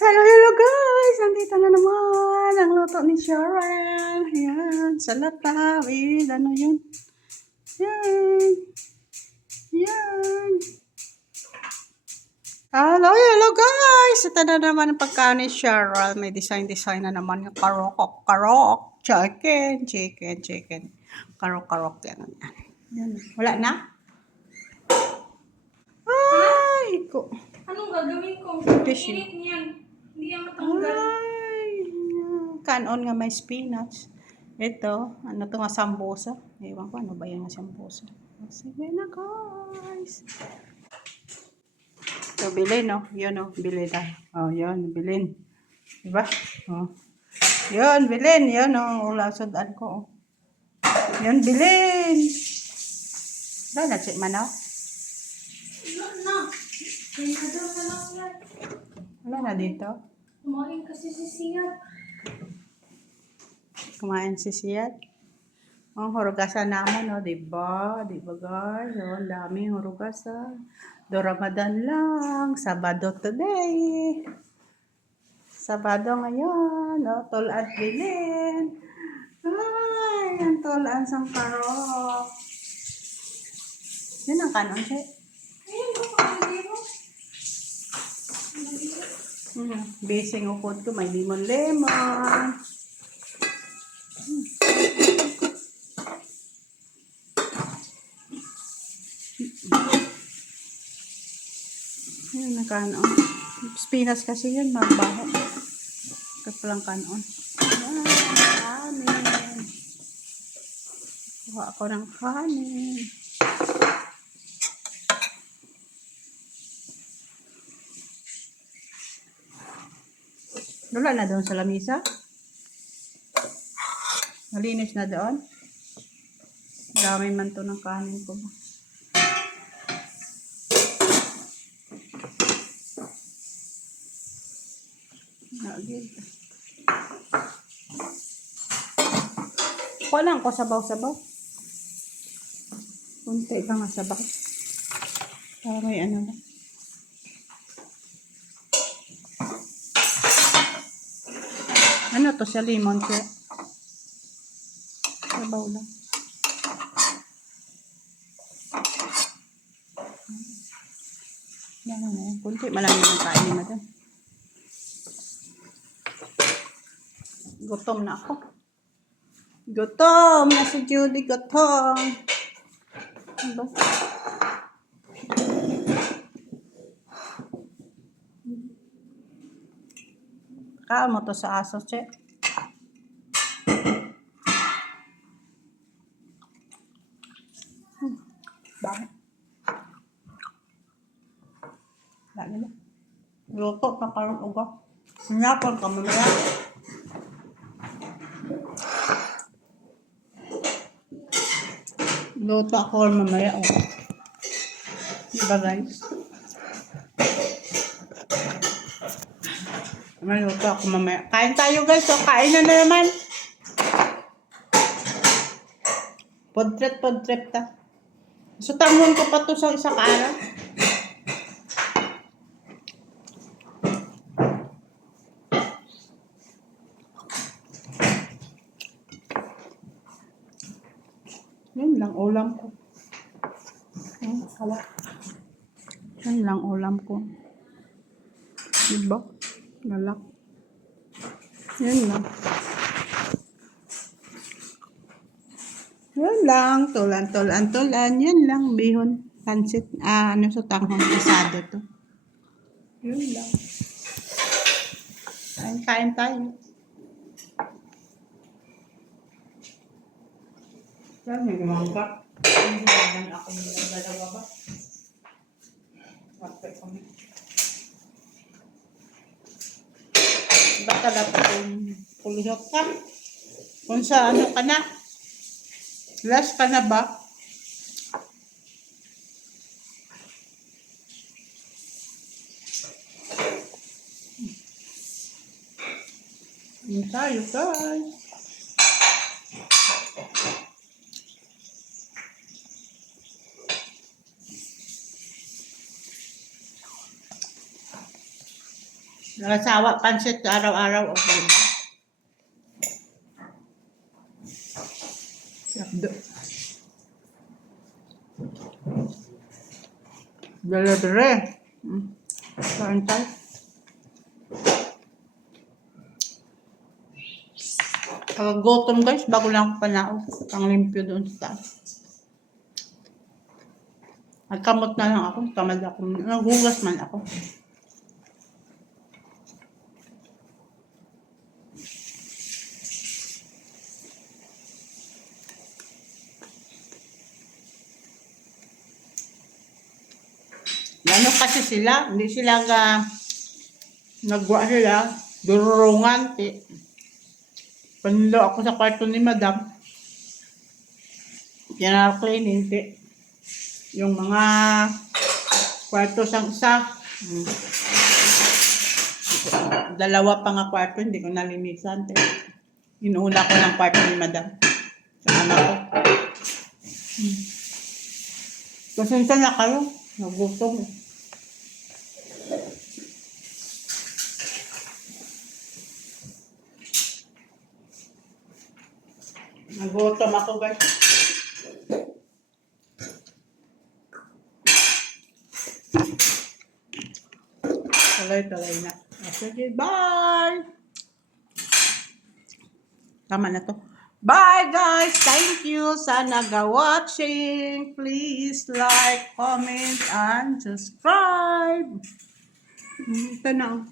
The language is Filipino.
Hello, hello guys! Nandito na naman ang luto ni Sharon. Ayan, sa lata. Ano yun? Yan. Yan. Hello, hello guys! Ito na naman ang pagkain ni Sharon. May design na naman yung karok. Chicken. Karok. Yan. Yan. Wala na? Ay, ko. Anong gagawin ko? Tissue. Init niyan. Hindi yan matanggal. Ay, kanon nga may spinach. Ito, ano to nga sambusa. Ewan ko, ano ba yung sambusa? Sige na guys. Ito, bilhin, no? Yun, no? Bilhin tayo. Oh, yun, bilhin. Diba? Oh. Yun, bilhin. Yun, no? Ulasodaan ko, oh. Yun, bilhin. Wala na, check man, no? Wala na. Pinador na lang yan. Wala na dito. Kumain kasi si Siyat. Kumain si Siyat. Ang hurugasan naman, no? Diba? Diba, guys? Oh, ang daming hurugasan. Do Ramadan lang. Sabado today. Sabado ngayon. No? Tulan bilin. Ay, ang tulan sang karok. Yun ang kanon, siya. Ayun ko, pagkakali mo. Basing upod ko, may lemon. Yun ang kanon. Spinas kasi yun, magbaho. Kapalang kanon. Kanin. Kuha ako ng kanin. Wala na doon sa lamisa. Malinis na doon. Dami man to ng kanin ko. Nagid. Kulang ko sabaw-sabaw. Kunti ka nga sabaw. Para may ano lang. Ano to sa lemon siya? Sabaw lang. Yan na yan. Kunti malami ng kain na doon. Gutom na ako. Gutom na si Judy. Gutom. Diba? Kaan mo to sa aso, che. Bakit? Lagi na. Luto pa karong uga. Sinapon ka mamaya. Luto ako mamaya. Oh. Diba guys? May luto ako mamaya. Kain tayo guys. So, kain na naman. Podtrep ta. So, tangon ko pa to sa isang araw. Yun lang ulam ko. Kawa. Yan lang ulam ko. Diba? Lalak. Yan lang. Yan lang. Tulan. Yan lang. Bihon. Pansit. Ano sa tanghon. Isado to. Yun lang. Kain tayo. Yan, may gumangga. Hindi naman ako nilagalawa ba? Wapay kami. Ba't talaga kung pulihok ka? Kung sa ano ka na? Last ka na ba? Yun tayo guys. Nakasawa pansit araw-araw. Okay ba? Yapdo. Dere-dere. Kain tayo. Gutom guys, bago lang ako panaog. Ang limpyo doon sa taas. Nagkamot na lang ako. Tamad ako. Naghugas man ako. Ano kasi sila, hindi sila nagwa sila, dururungan. Panlo ako sa kwarto ni madam. Cleaning, yung mga kwarto sang isa. Dalawa pa nga kwarto, hindi ko nalinisan. Inuuna ko ng kwarto ni madam. Sa anak ko. Pasensya na kayo. Nagutom. Nagutom ako guys. Tuloy-tuloy na. Sige, bye! Tama na to. Bye guys! Thank you sa nag-watching. Please like, comment, and subscribe. Ito na.